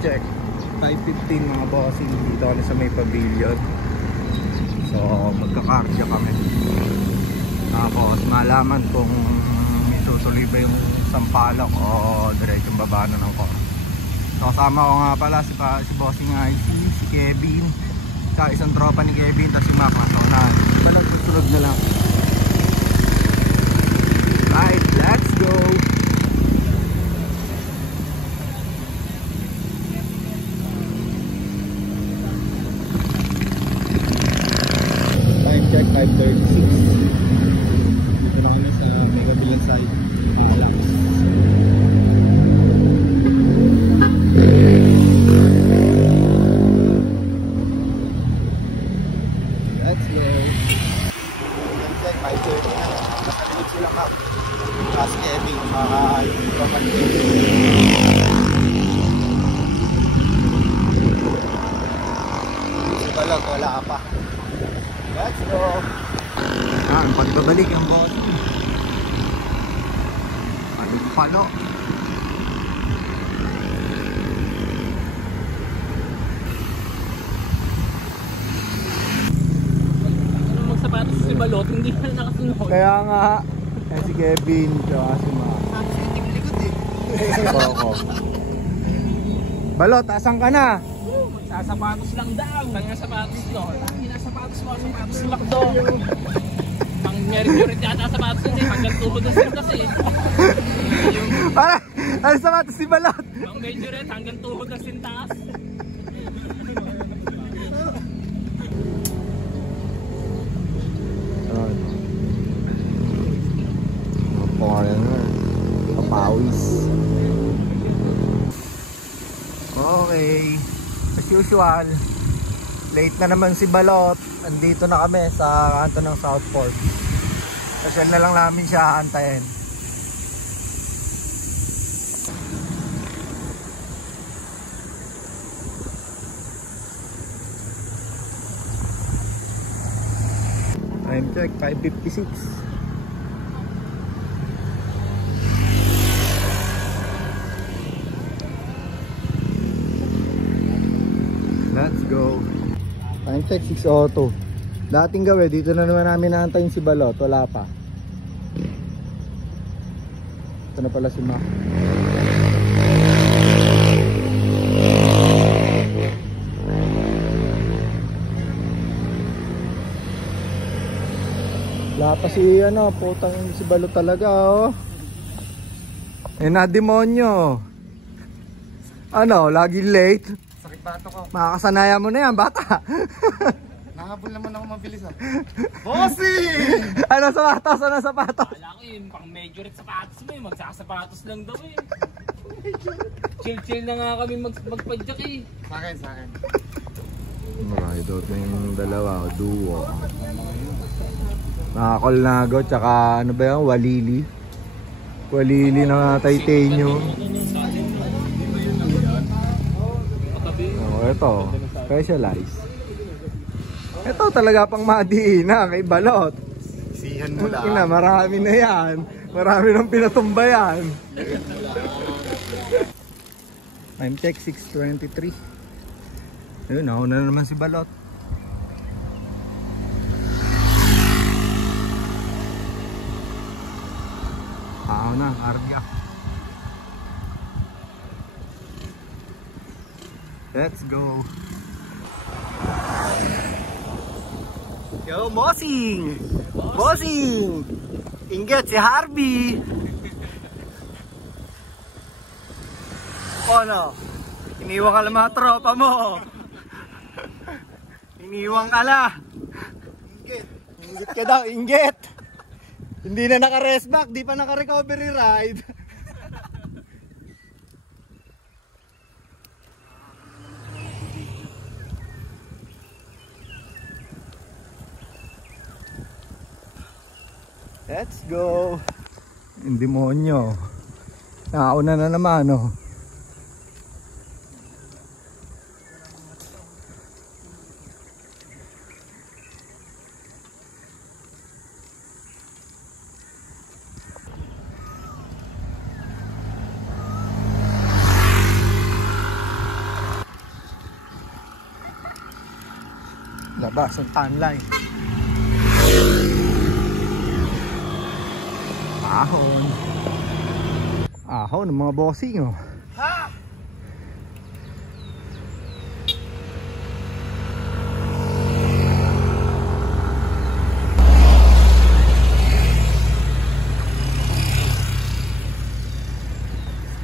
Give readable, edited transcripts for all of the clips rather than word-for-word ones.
check. 5:15 mga bossing. Dito kami sa may pavilion. So magkakarga kami. Tapos malaman kung itutuloy ba yung Sampaloc o diretsong baba na ng Cor. So kasama ko nga pala si bossing IC, si Kevin, tsaka isang tropa ni Kevin, tapos si Mac. So na susunod na lang. Right, let's go. Time check 5:36. Dito na kami sa may kabilang side. Let's go. Time check 5:30 na. Nakalimit sila ka. Tapos Kevin, yung kapatid. Si Balot, wala pa. Let's go. Pagbabalik ang boss. Palo. Magsapatos si Balot, hindi na nakasunod. Kaya nga, si Kevin, tsaka si Ma. Hindi likod eh. Oo. Balot, asan ka na? Magsasapatos lang daw. Kanya sapatos no. Sapatos mo, sapatos si Macdo. Pang merit yata sapatos hindi. Hanggang tuhod na sin kasi. Para, ano sapatos si Balot? Pang majorette hanggang tuhod na sin taas. Foreigner. Kapawis. Okay. As usual, late na naman si Balot. Andito na kami sa kanto ng South Fork. Kasi na lang namin siya antayin. Time check 5:56. Let's go. Time check 6:02. Dating gawi, dito na naman namin naantayin si Balot. Wala pa. Ito na pala si Mac. Wala pa si putang si Balot talaga oh. Na demonyo. Lagi late. Bato ko. Makakasanayan mo na yan, bata. Nakahabol naman ako mabilis ah. Bossing! Ano sapatos? Ano sapatos? Wala ko pang majorette sapatos mo magsasapatos lang daw eh. Chill na nga kami magpadyak eh. Sa akin. Ride out na yung dalawa, duo. Nakakolnago, tsaka ano ba yan? Walili na titanium. Ito, specialized. Ito talaga pang madiina kay Balot. Sihan mo lang. Marami na yan. Marami nang pinatumbayan. Time check 6:23. Ayun, nauna na naman si Balot. Na, Arvia. Let's go. Yo, Bossing! Bossing! Ingat si Harvey! Ano? Iniwan ka lang mga tropa mo! Iniwan ka la! Inggit! Inggit ka daw, inggit! Hindi na naka-rest back, di pa naka-recovery ride. Let's go. Yung demonyo. Nauna na naman, oh. lumabas ang tanline. Ahon. Ahon ng mga bossing oh. Ha!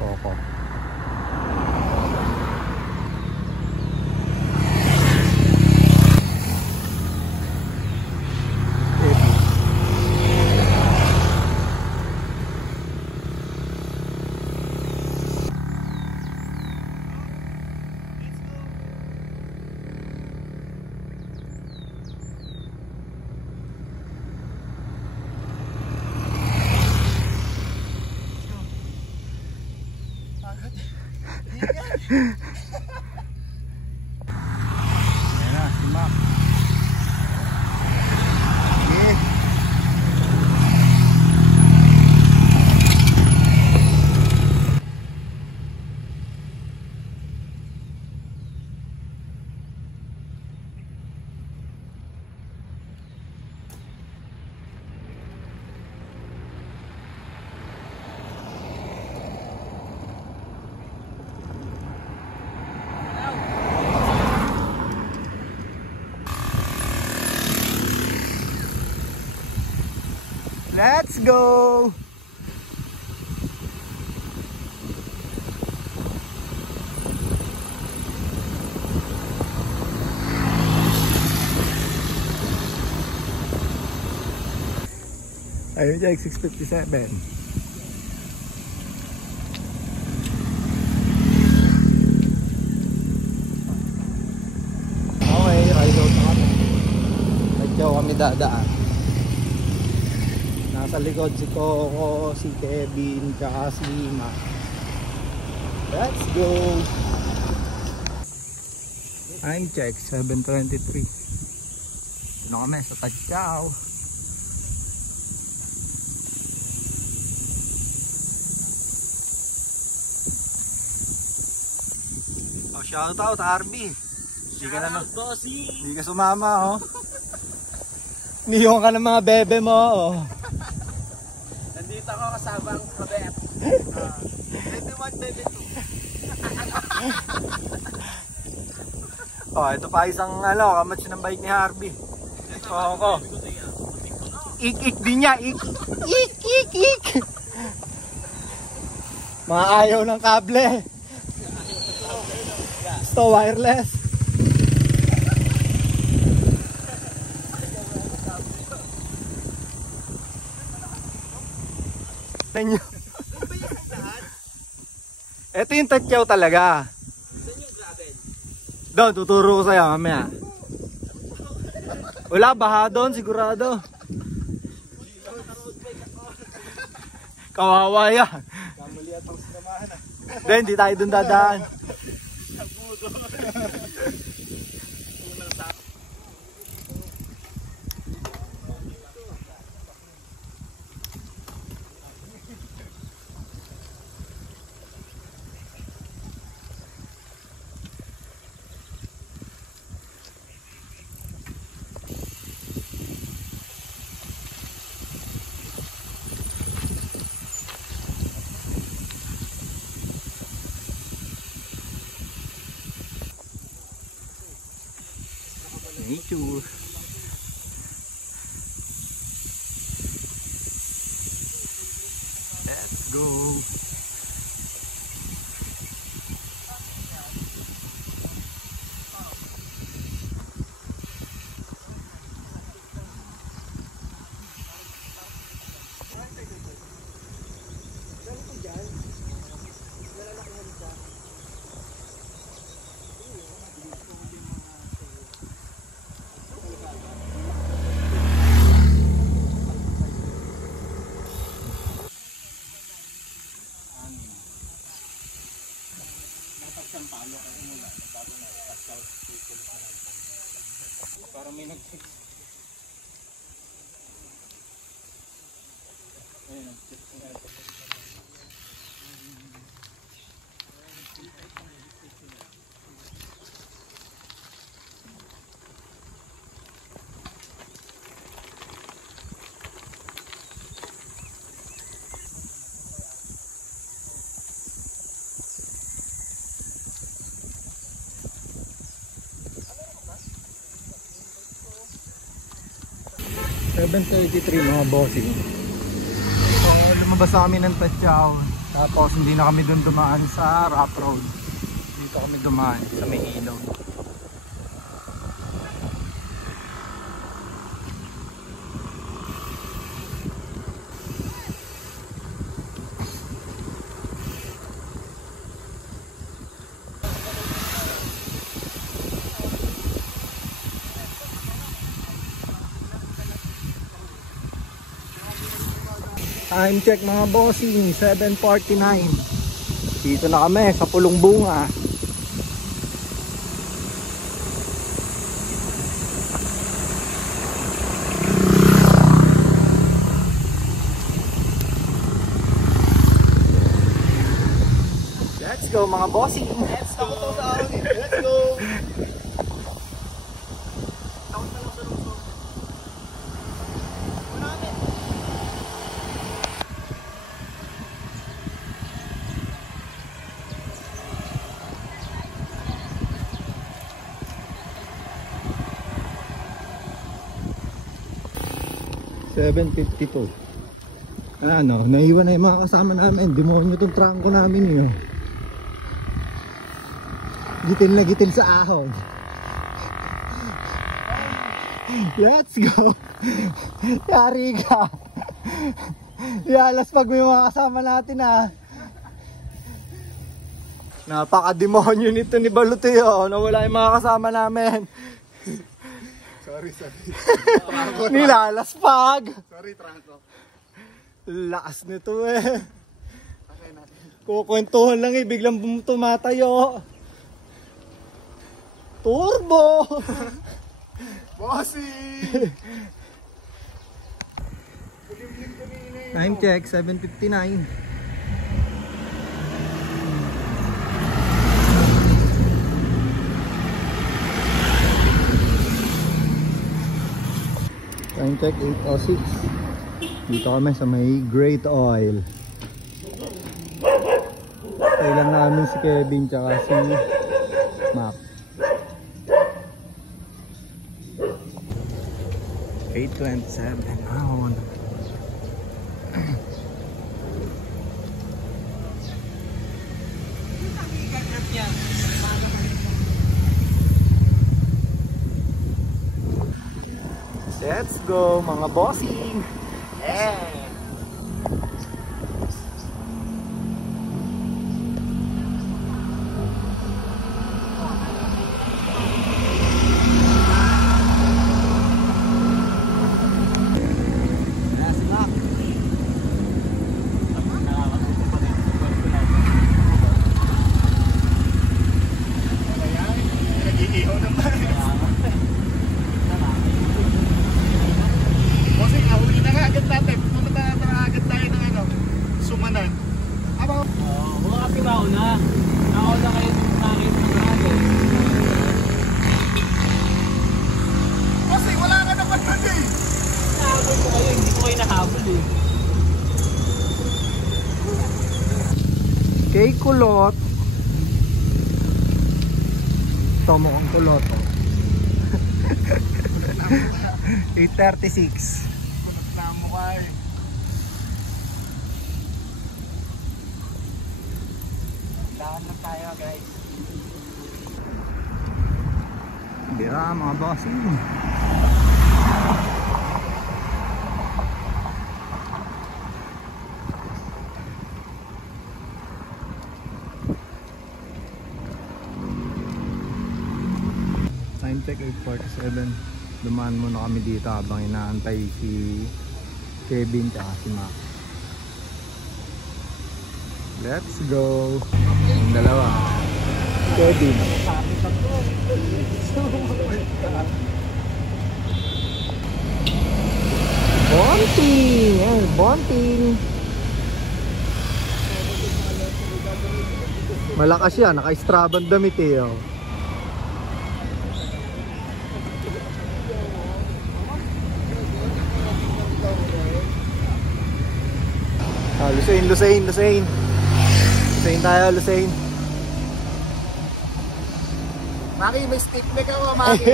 Koko. Ayan na, si Mac. Sige. Let's go! Ayun dyan, 657. Okay, ride out na kami. Medyo kami dadaan. Nasa likod si Coco, si Kevin, tsaka si Lima. Let's go! Time check, 7:23. Ano kami sa Tadyaw. Oh, shout out RB. Hindi ka na hindi ka sumama oh. Niyon ka ng mga bebe mo oh. Nandito ako kasama ang kabet. Bebe 1, bebe 2. Oh, ito pa isang kamatch ng bike ni Harvey. Oo ko. Ik din niya, ik. Mga ayaw ng kable. Gusto wireless. Tanyo. Ito yung Tadyaw talaga. Doon, tuturo ko sa'yo mamaya. Wala, baha doon sigurado. Kawawa yan. Then, hindi tayo doon dadaan. Nature. Let's go. Para may nag-text. Ayun, 7:33 mga bossing. So lumabas kami ng Tatyaw. Tapos hindi na kami dun dumaan sa rough road. Dito kami dumaan sa may ilog. Time check mga bossing, 7:49. Dito na kami sa Pulong Bunga. Let's go mga bossing. Let's go. Let's go. $7.52. Ano, naiwan na yung mga kasama namin. Demonyo tong trangko namin yun. Gitil na gitil sa ahon. Let's go. Yari ka. Yalas pag may mga kasama natin ha. Napaka-demonyo nito ni Baluteo. Nawala yung mga kasama namin. Sorry. Nilalaspag. Sorry, Tranco. Lakas nito eh. Kukwentuhan lang eh, biglang tumatayo. Turbo! Bossy! Time check, 7:59. Time check, 8:06. Dito kami sa may Great Oil. Kailan namin si Kevin tsaka si Mac. 8:27 ahon. Let's go mga bossing. Yeah. Nag-iihaw naman. Bossing, ahuli na nga agad natin. Pumunta na agad tayo ng ano, Sumanan. Aba, Mga kapiraw na. Nauna kayo sa akin sa natin. bossing, wala ka naman nun eh. Nahabol ko kayo, hindi ko kayo nahabol eh. Kay Kulot. Ito mo ang kulot. 8:36. Punot na mo ka eh. Dahan lang tayo guys. Bira mga bossing. Time check 8:47. Dumaan muna kami dito habang inaantay si Kevin at si Mac. Let's go. Yung dalawa. Kevin. Bonting! Yan, bonting! Malakas yan, naka-strabang damit eh. Oh. Lusain. Lusain tayo, Lusain. Maki, may stick leg ako, Maki.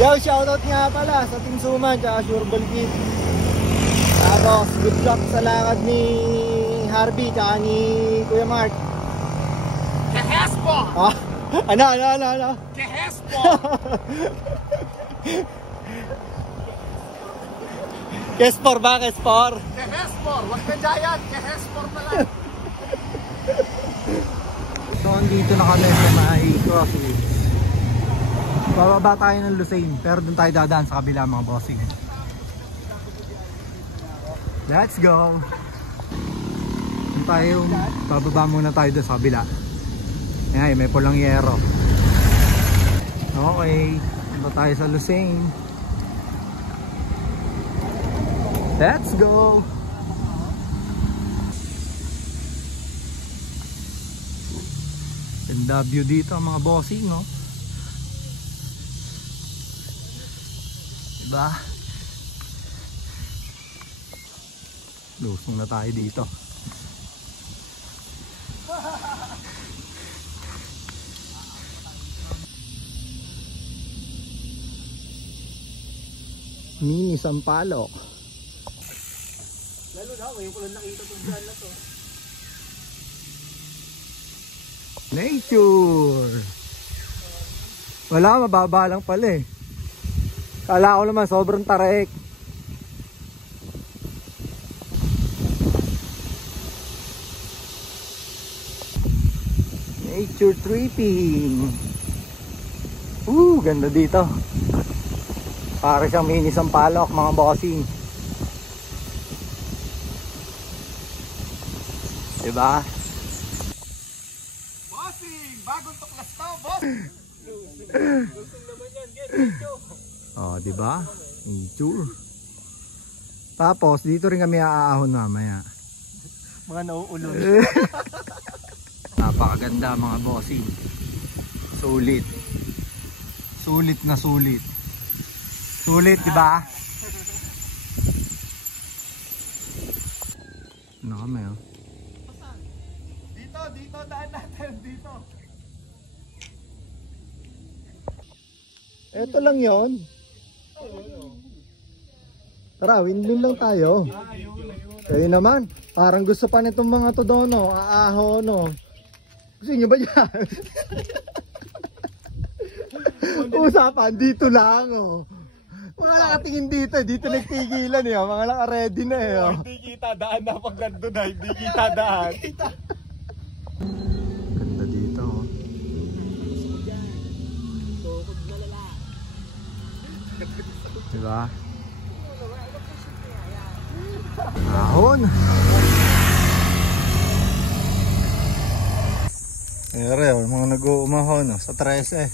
Yo, shoutout nga pala sa Team Suman tsaka Sureball Kid. Tapos, good luck sa lakad ni Harvey tsaka ni Kuya Mark. Kehespo! Ah, ano? Kehespo! Kespor ba? Kespor? Kehespor! Wag ka giant! Kehespor na lang! So, andito na kami sa may crossroads. Bababa tayo ng Lusain, pero doon tayo dadaan sa kabila mga bossing. Let's go! Doon tayo, bababa muna tayo doon sa kabila. Ayan, may pulang yero. Okay, doon tayo sa Lusain. Let's go! Ganda view dito mga bossing, no? Diba? Lusong na tayo dito. Mini Sampaloc. Lalo na, ngayon ko lang nakita itong dyan na to. Nature! Wala, mababa lang pala eh. Kala ko naman sobrang tarik. Nature tripping. Ganda dito. Para siyang mini Sampaloc mga bossing. Diba? Bossing! Bagong tuklas to, boss! Lusong naman yan, Genjo. Oh, diba? Nature. Tapos dito rin kami aahon mamaya. Mga nauulol. Napakaganda mga bossing. Sulit. Sulit na sulit. Sulit, diba? Ano kami, oh? Dito, daan natin, dito. Eto lang yon. Tara, windmill lang tayo. Kayo naman, parang gusto pa nitong mga to doon, no? Aaho, no? Gusto nyo ba yan? Usapan, dito lang, oh. Mga nakatingin dito, dito nagtigilan eh, oh. Mga naka-ready na eh, oh. Hindi kita daan na pag nandun na, hindi kita daan. Ganda dito, oh. Diba? Ahon! Ayan, mga nag-uumahon, oh, sa 13.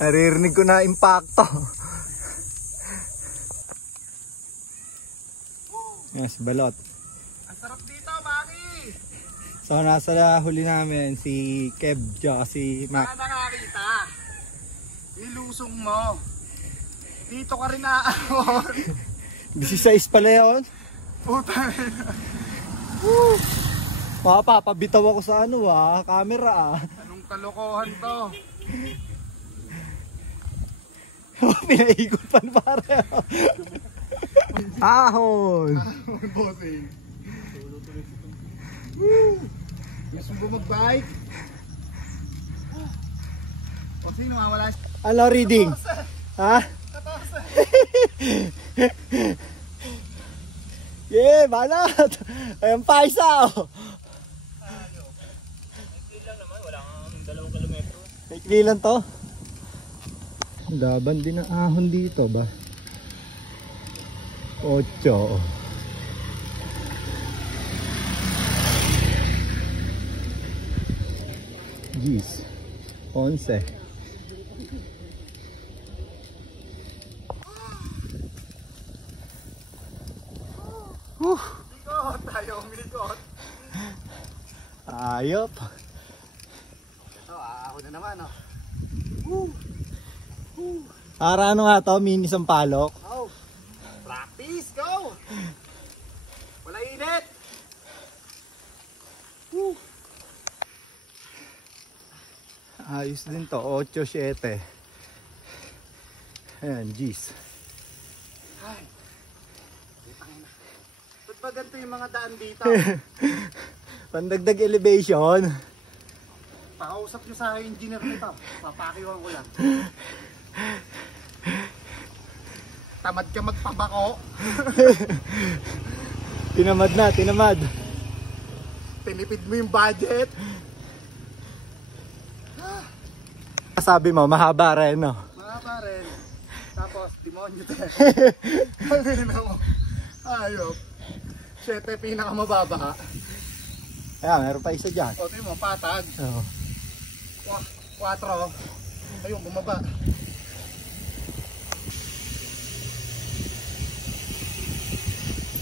Naririnig ko na impacto. Yes, balot. Ang sarap dito, Maki! So nasa huli namin si Kev tsaka si Mac. Saan nakakita? Ilusong mo. Dito ka rin aahon. 16 pala yun. Puta. Mapapabitaw ako sa ano camera Anong kalokohan to? Pinaikutan pare. Ahon! Bossing. Gusto mo mag-bike? Bossing, nawawala siya. Ano reading? Ha? Yeah, banat! Ayan pa isa oh. Hindi lang naman, wala kang 2 kilometro. Maikli lang to. Laban din ang ahon dito ba? 8. Jeez. 11. Milikot tayo, milikot. Ayop. Ito, ako na naman oh. Para ano nga to? Mini Sampaloc. Oh. Practice, go! Wala init! Ayos din to, 8-7. Ayan, G's. Ay. Ba't ba ganito yung mga daan dito? Pandagdag elevation. Pakausap nyo sa engineer nito. Papakiwan ko lang. Tamad ka magpabako. Tinamad na, tinamad. Tinipid mo yung budget. Sabi mo, mahaba rin, no? Mahaba rin. Tapos, demonyo tayo. Ayop. 7 pinakamababa. Ayan, meron pa isa dyan. O, tingin mo, patag. Oo. 4. Ayun, bumaba.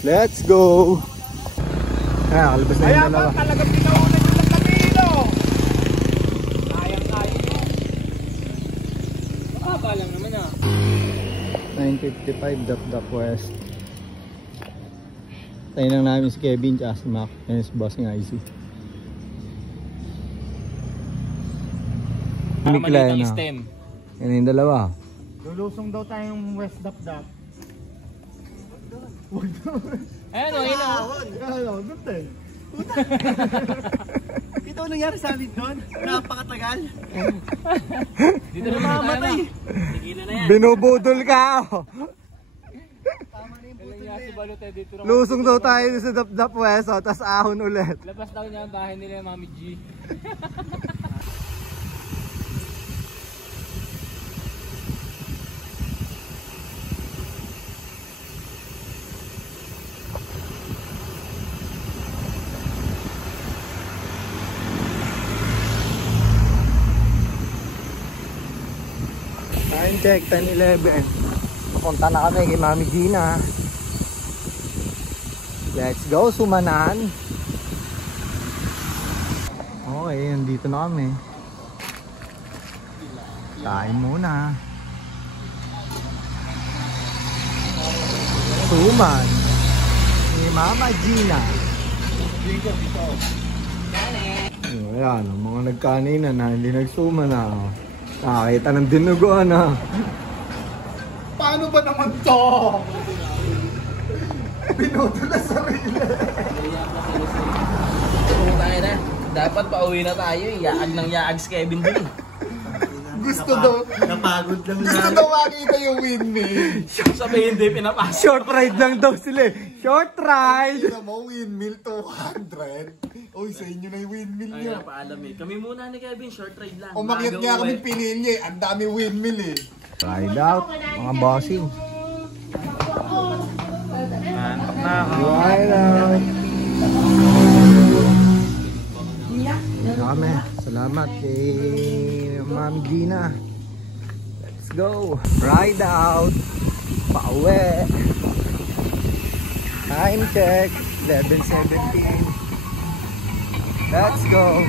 Let's go! Ayan, kalabas na yung dalawa. Talagang pinaunan yung Lamino. Kayang-kaya nyo. Makaba lang naman ah. 9:55 Dap West. Tayo lang namin si Kevin at si Mac. Yan si Bossing IC. Maliit ang stem. Yan yung dalawa. Lulusong daw tayong West Dap. Huwag doon. Ayun o, yun o. Ano, doon din. Ito ang nangyari sa amin doon. Napakatagal. Dito na mamatay. Tigilan na yan. Binubudol ka! Tama na yung Kailan niya si Balute dito na. Lusong daw tayo sa Dap West, tapos ahon ulit. Labas daw niya ang bahay nila yung Mami G. Time check, 10:11. Papunta na kami kay Mami Gina. Let's go, Sumanan. Okay, nandito na kami. Kain muna. Suman. Ni Mama Gina. Ayan, ang mga nagkanina na hindi nagsuman na. Nakakita ng dinuguan na. Paano ba naman to? Binoto na sarili. Tayo na. Dapat pauwi na tayo. Yaag ng yaag si Kevin din. Gusto daw. Napagod lang Gusto daw makita yung windmill. Sabihin hindi pinapasok. Short ride lang daw sila eh. Short ride! Tignan mo, windmill 200. Uy, sa inyo na yung windmill Ay, niya. napaalam eh. Kami muna ni Kevin, short ride lang. Umakyat nga kami pinili. Ang dami windmill eh. Ride out, mga bossing. Antok na ako. Ride out. Dito kami. Salamat kay Ma'am Gina. Let's go. Ride out. Pauwi. Time check. 11:17. Let's go.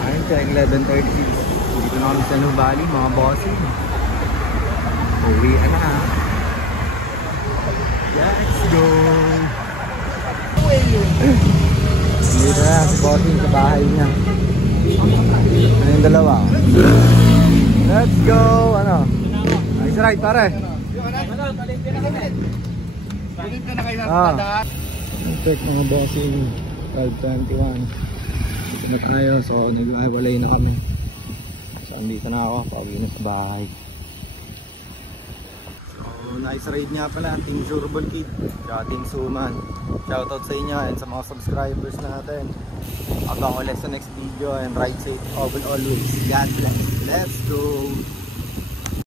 Time check. 11:30. Dito na kami sa Nubali, mga bossing. Uwian na. Let's go. Dito na si bossing sa bahay niya. Ano yung dalawa? Let's go. Ano? Nice ride pare. Ulit ka na kayo ng Ah. tadaan. Check mga bossing. 12:21. Dito na tayo. So nag-iwalay na kami. So andito na ako. Pauwi na sa bahay. So nice ride nga pala. Team Surbol Kid. Tsaka Team Suman. Shoutout sa inyo and sa mga subscribers natin. Abang ulit sa next video and ride safe always. God bless. Let's go.